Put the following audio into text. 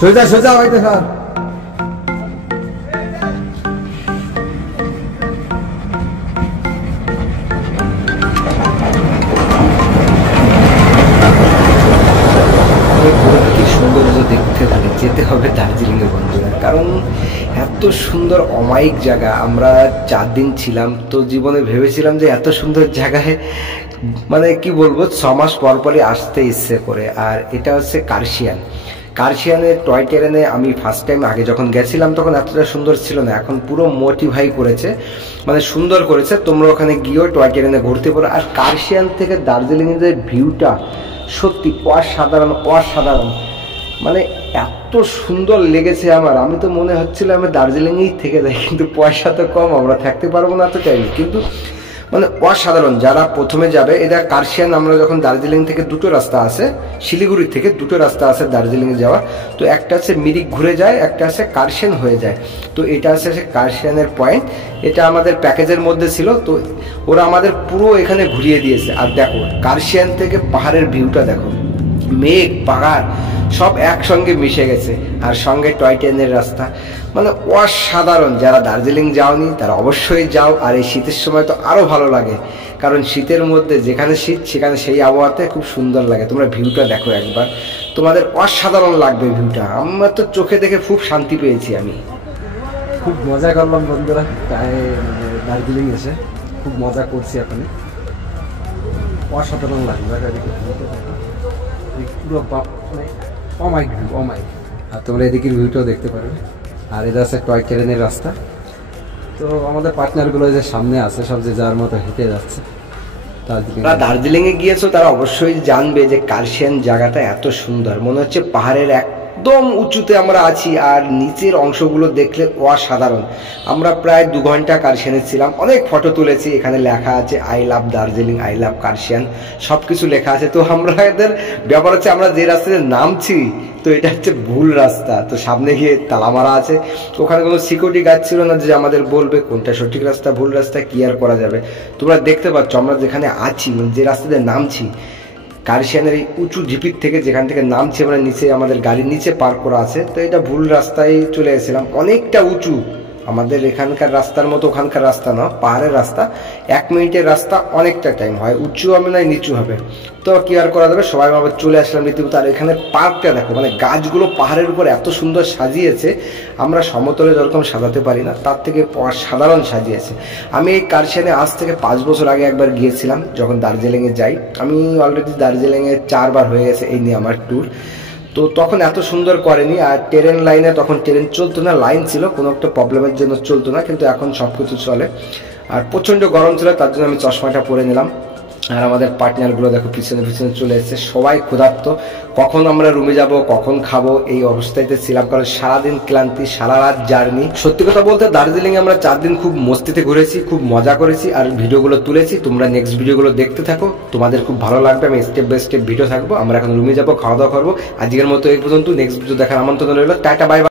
সোজা সোজা হইতে স্যার সৌন্দর্য দেখতে হলে যেতে হবে দার্জিলিং এ বন্ধুরা, কারণ এত সুন্দর অমায়িক জায়গা। আমরা 4 দিন ছিলাম, তো জীবনে ভেবেছিলাম যে এত সুন্দর জায়গায় মানে কি বলবো 6 মাস পর পরই আসতে ইচ্ছে করে। আর এটা হচ্ছে কার্শিয়ানের টয় ট্রেনে আমি ফার্স্ট টাইম আগে যখন গেছিলাম তখন এতটা সুন্দর ছিল না, এখন পুরো মোটিফাই করেছে, মানে সুন্দর করেছে। তোমরা ওখানে গিয়েও টয় ট্রেনে ঘুরতে পারো। আর কার্শিয়ান থেকে দার্জিলিং এর যে ভিউটা সত্যি অসাধারণ, মানে এত সুন্দর লেগেছে আমার। আমি তো মনে হচ্ছিল আমি দার্জিলিংয়েই থেকে যাই, কিন্তু পয়সা তো কম, আমরা থাকতে পারবো না তো চাইনি, কিন্তু মানে অসাধারণ। যারা প্রথমে যাবে, এটা কার্শিয়ান, আমরা যখন দার্জিলিং থেকে 2টো রাস্তা আছে, শিলিগুড়ি থেকে 2টো রাস্তা আছে দার্জিলিংয়ে যাওয়ার। তো একটা আছে মিরিক ঘুরে যায়, একটা আছে কার্শিয়ান হয়ে যায়। তো এটা আছে কার্শিয়ানের পয়েন্ট, এটা আমাদের প্যাকেজের মধ্যে ছিল। তো ওরা আমাদের পুরো এখানে ঘুরিয়ে দিয়েছে। আর দেখো কার্শিয়ান থেকে পাহাড়ের ভিউটা দেখো, মেঘ পাহাড় সব একসঙ্গে মিশে গেছে, আর সঙ্গে টয় ট্রেনের রাস্তা, মানে অসাধারণ। যারা দার্জিলিং যাওনি তারা অবশ্যই যাও। আর এই শীতের সময় তো আরও ভালো লাগে, কারণ শীতের মধ্যে যেখানে শীত সেখানে সেই আবহাওয়াতে খুব সুন্দর লাগে। তোমরা ভিউটা দেখো একবার, তোমাদের অসাধারণ লাগবে ভিউটা। আমার তো চোখে দেখে খুব শান্তি পেয়েছি। আমি খুব মজা করলাম বন্ধুরা, দার্জিলিং এসে খুব মজা করছি। এখন অসাধারণ লাগবে পুরো অমাইক ভিউ, অমাইক। আর তোমরা এদিকের ভিউটাও দেখতে পারবে। আর এটা আছে টয় ট্রেনের রাস্তা। তো আমাদের পার্টনারগুলো যে সামনে আছে সব যে যার মতো হেঁটে যাচ্ছে। দার্জিলিংয়ে গিয়েছো তারা অবশ্যই জানবে যে কার্শিয়ান জায়গাটা এত সুন্দর, মনে হচ্ছে পাহাড়ের একদম উঁচুতে আমরা আছি। আর নিচের অংশগুলো দেখলে অসাধারণ। আমরা প্রায় 2 ঘন্টা কার্শিয়ানে ছিলাম, অনেক ফটো তুলেছি। এখানে লেখা আছে I love Darjeeling, I love Kurseong, সব কিছু লেখা আছে। তো আমরা এদের ব্যাপার হচ্ছে আমরা যে রাস্তাতে নামছি, তো এটা হচ্ছে ভুল রাস্তা। তো সামনে গিয়ে তালা মারা আছে, ওখানে কোনো সিকিউরিটি গার্ড ছিল না যে আমাদের বলবে কোনটা সঠিক রাস্তা ভুল রাস্তা, কি আর করা যাবে। তোমরা দেখতে পাচ্ছ আমরা যেখানে আছি, যে রাস্তাতে নামছি, কার্শিয়ানের এই উঁচু ঝিপির থেকে যেখান থেকে নামছি আমরা, নিচে আমাদের গাড়ির নিচে পার্ক করা আছে। তো এটা ভুল রাস্তায় চলে এসেছিলাম, অনেকটা উঁচু। আমাদের এখানকার রাস্তার মতো ওখানকার রাস্তা না, পাহাড়ের রাস্তা। 1 মিনিটের রাস্তা অনেকটা টাইম হয়, উঁচু হবে না নিচু হবে। তো কি আর করা যাবে, সবাই আবার চলে আসলাম রীতিমতো। আর এখানে পার্কটা দেখো, মানে গাছগুলো পাহাড়ের উপর এত সুন্দর সাজিয়েছে, আমরা সমতলে যেরকম সাজাতে পারি না তার থেকে অসাধারণ সাজিয়েছে। আমি এই কার্শিয়ানে আজ থেকে 5 বছর আগে একবার গিয়েছিলাম যখন দার্জিলিংয়ে যাই। আমি অলরেডি দার্জিলিংয়ে 4 বার হয়ে গেছে এই নিয়ে আমার ট্যুর। তো তখন এত সুন্দর করেনি। আর ট্রেন লাইনে তখন ট্রেন চলতো না, লাইন ছিল, কোনো একটা প্রবলেমের জন্য চলতো না, কিন্তু এখন সব কিছু চলে। আর প্রচণ্ড গরম ছিল, তার জন্য আমি চশমাটা পরে নিলাম। আর আমাদের পার্টনারগুলো দেখো পিছনে পিছনে চলে এসেছে, সবাই ক্ষুধার্ত। কখন আমরা রুমে যাব, কখন খাবো, এই অবস্থাতে ছিলাম, কারণ সারাদিন ক্লান্তি, সারা রাত জার্নি। সত্যি কথা বলতে দার্জিলিংয়ে আমরা 4 দিন খুব মস্তিতে ঘুরেছি, খুব মজা করেছি, আর ভিডিওগুলো তুলেছি। তোমরা নেক্সট ভিডিওগুলো দেখতে থাকো, তোমাদের খুব ভালো লাগবে। আমি স্টেপ বাই স্টেপ ভিডিও থাকবো। আমরা এখন রুমে যাবো, খাওয়া দাওয়া করবো। আজকের মতো এই পর্যন্ত, নেক্সট ভিডিও দেখার আমন্ত্রণ রইল। Tata, bye bye.